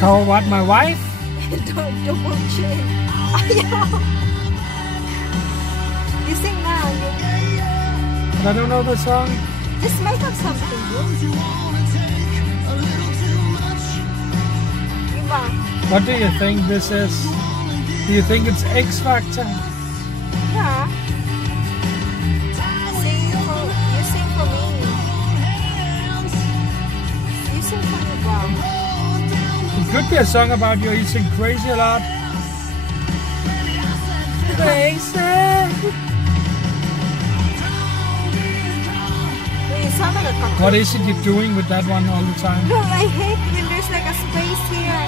Call what? My wife? Double chin. You sing now. But I don't know the song. Just make up something. What do you think this is? Do you think it's X Factor? Yeah. You sing for me. You sing for me, wow. It could be a song about you eating crazy a lot. Crazy. You sound like a cockroach. What is it you're doing with that one all the time? No, I hate when there's like a space here.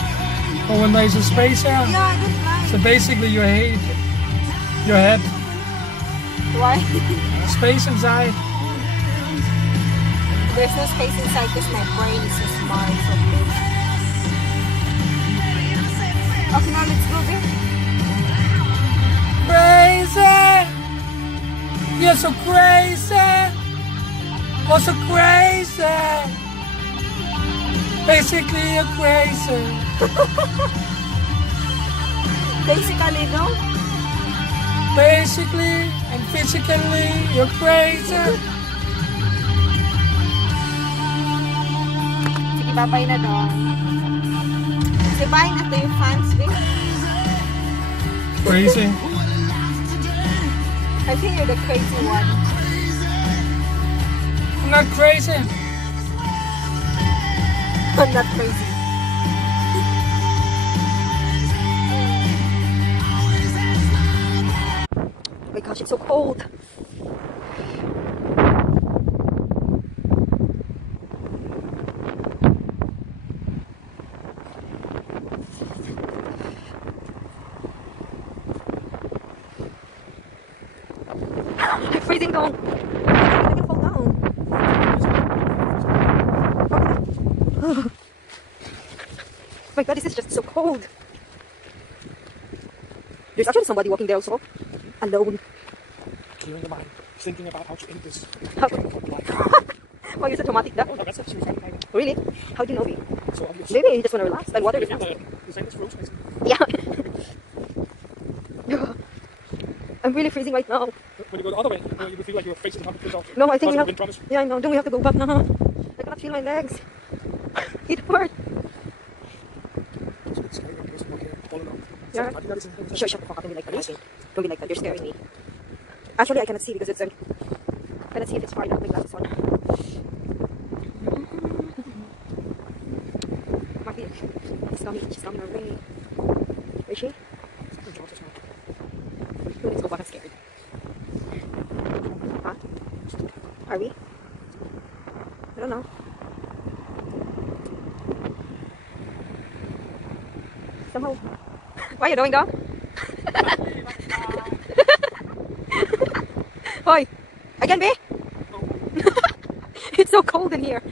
Or when there's a space here? Yeah, I don't like. So basically you hate your head. Why? Space inside. There's no space inside because my brain is so smart, so big. Okay, now let's go there. Crazy! You're so crazy! You're so crazy! Basically you're crazy. Basically, no? Basically and physically you're crazy. Sige, bye-bye na doon. Say bye na to yung fans, babe. Crazy. I think you're the crazy one. I'm not crazy. I'm not crazy. Oh my gosh, it's so cold. I'm freezing down. I can fall down. Oh my god, this is just so cold. There's actually somebody walking there also. Alone. Clearing the mind. Thinking about how to end this. Oh, you're so dramatic, that. Oh, no, that's what she was saying. Really? How do you know me? So obvious. Maybe you just want to relax and water is fast. The same as fruits, basically. Yeah. I'm really freezing right now. When you go the other way, you will feel like you're facing 100 kids off. No, I think we have. Wind promise. Yeah, I know. Don't we have to go back now? I cannot feel my legs. It hurt. It's a bit scary when there's one here falling off. Yeah. I think that is a- Shut the fuck up. Don't be like that. Don't be like that. You're scaring me. Actually, I cannot see because it's. I cannot see if it's far enough. My glasses on. Marky, she's coming. She's coming our way. Where is she? Something dropped us now. Let's go back. I'm scared. Huh? Are we? I don't know. Somehow. Why are you doing that? Oi! Again, be? It's so cold in here.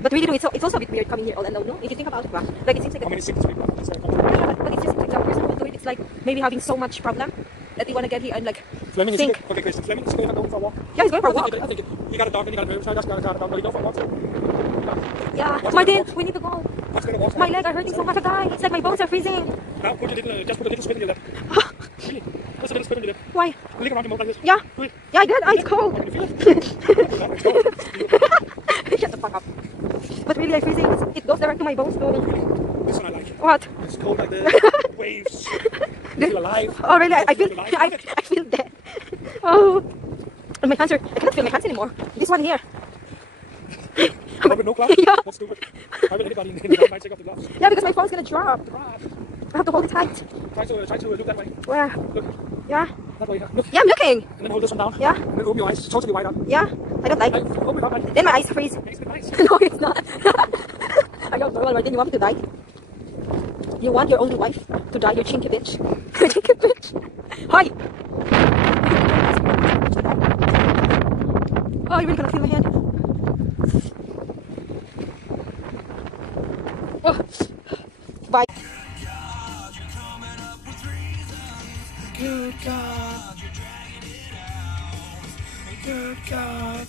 But really, it's also a bit weird coming here all alone, no? If you think about it, like it seems like How many cities people have in this country? yeah, but it's just like the person who do it, it's like maybe having so much problem that they want to get here and like Fleming is think. good. Okay, Christian. Fleming is going for a walk. Yeah, he's going for a walk. I think you got a dog and you got a baby, so I just got a dog. Will you go for a walk too? Yeah, Martin, we need to go. What's going to walk? My legs are hurting so much. I die. It's like my bones are freezing. Now put a little, just put a little spin in your lip. Really? Just a little spin in your lip. Why? Lick around your mouth like this. Yeah. Do it. Yeah, I did. It's cold. Can you feel it? It's cold. Shut the fuck up. But really, I'm freezing. It goes direct to my bones though. This one I like. What? It's cold like this. Waves. You feel alive. Oh really? I feel You alive. I feel dead. Oh, and my hands are. I cannot feel my hands anymore. This one here. Oh, with no gloves? Yeah. That's stupid. Why would anybody in the world might take off the gloves? Yeah, because my phone's gonna drop. Right. I have to hold it tight. Try to look that way. Where? Look. Yeah. That way. Look. Yeah, I'm looking. And then hold this one down. Yeah. And then open your eyes. It's totally wide up. Yeah. I don't like Hey, it. open it up, man. Then my eyes freeze. Hey, it's been nice. No, it's not. Are you normal, Martin? You want me to die? You want your only wife to die, you chinky bitch. Chinky bitch. Hi. Oh, you really cannot feel my hand. Oh. Bye. Good God. Good God.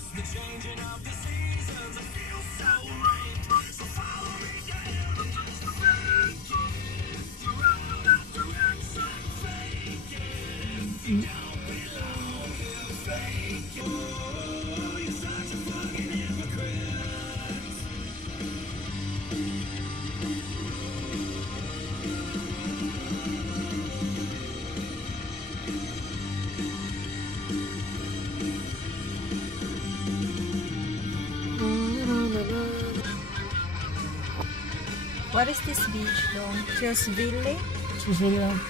What is this beach though? Chelsville? Sicilian.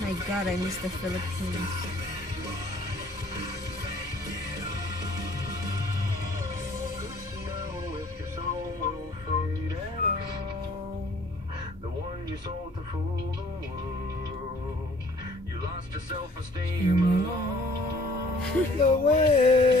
My God, I miss the Philippines. The one you sold to fool the world. You lost your self-esteem along the way.